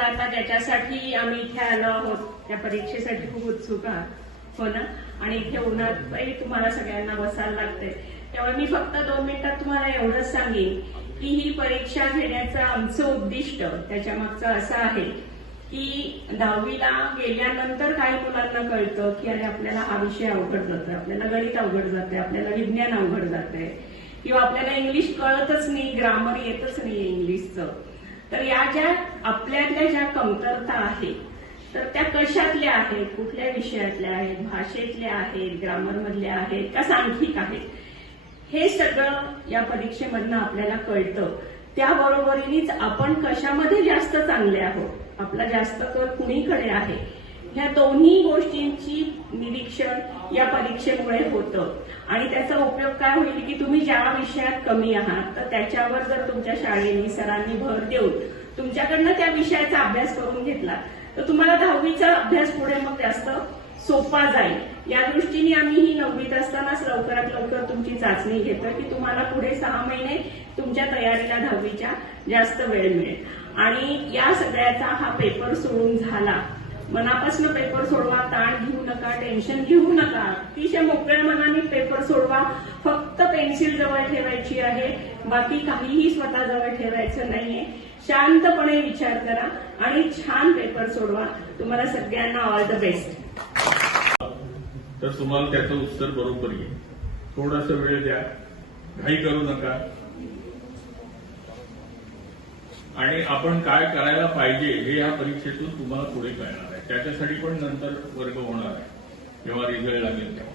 तर आता त्याच्यासाठी आम्ही इथे आलो आहोत त्या परीक्षेसाठी खूप उत्सुक आहात. हो ना? आणि इथे उन्हातही तुम्हाला सगळ्यांना बसायला लागते त्यामुळे मी फक्त दोन मिनिटात तुम्हाला एवढंच सांगेन की ही परीक्षा घेण्याचं आमचं उद्दिष्ट त्याच्या मागचं असं आहे की दहावीला गेल्यानंतर काही मुलांना कळतं की अरे आपल्याला हा विषय अवघड जातोय आपल्याला गणित अवघड जाते आपल्याला विज्ञान अवघड जाते किंवा आपल्याला इंग्लिश कळतच नाही ग्रामर येतच नाही इंग्लिशचं. तर या ज्या आपल्यातल्या ज्या कमतरता आहेत तर त्या कशातल्या आहेत कुठल्या विषयातल्या आहेत भाषेतल्या आहेत ग्रामर मधल्या आहेत का सांख्यिक आहेत? हे सगळं या परीक्षेमधनं आपल्याला कळतं. त्याबरोबरीनेच आपण कशामध्ये जास्त चांगले आहोत? आपला जास्त कल कुणीकडे आहे? ह्या दोन्ही गोष्टींची निरीक्षण या परीक्षेमुळे होतं. आणि त्याचा उपयोग काय होईल की तुम्ही ज्या विषयात कमी आहात तर त्याच्यावर जर तुमच्या शाळेने सरांनी भर देऊन तुमच्याकडनं त्या विषयाचा अभ्यास करून घेतला तर तुम्हाला दहावीचा अभ्यास पुढे मग जास्त सोपा जाईल. या दृष्टीने आम्ही ही नववीत असतानाच लवकरात लवकर तुमची चाचणी घेतोय की तुम्हाला पुढे सहा महिने तुमच्या तयारीला दहावीच्या जास्त वेळ मिळेल. आणि या सगळ्याचा हा पेपर सोडून झाला मनापासून पेपर सोडवा ताण घेऊ नका टेन्शन घेऊ नका. अतिशय मोकळ्या मनाने पेपर सोडवा. फक्त पेन्सिल जवळ ठेवायची आहे. बाकी काहीही स्वतः जवळ ठेवायचं नाहीये. शांतपणे विचार करा आणि छान पेपर सोडवा. तुम्हाला सगळ्यांना ऑल द बेस्ट तर तुम्हाला त्याचं उत्तर बरोबर येईल. थोडासा वेळ द्या. घाई करू नका. आणि आपण काय करायला पाहिजे हे या परीक्षेतून तुम्हाला पुढे कळणार आहे. त्याच्यासाठी पण नंतर वर्ग होणार आहे. जेव्हा रिझल्ट लागेल तेव्हा.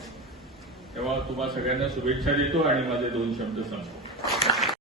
तेव्हा तुम्हाला सगळ्यांना शुभेच्छा देतो आणि माझे दोन शब्द सांगतो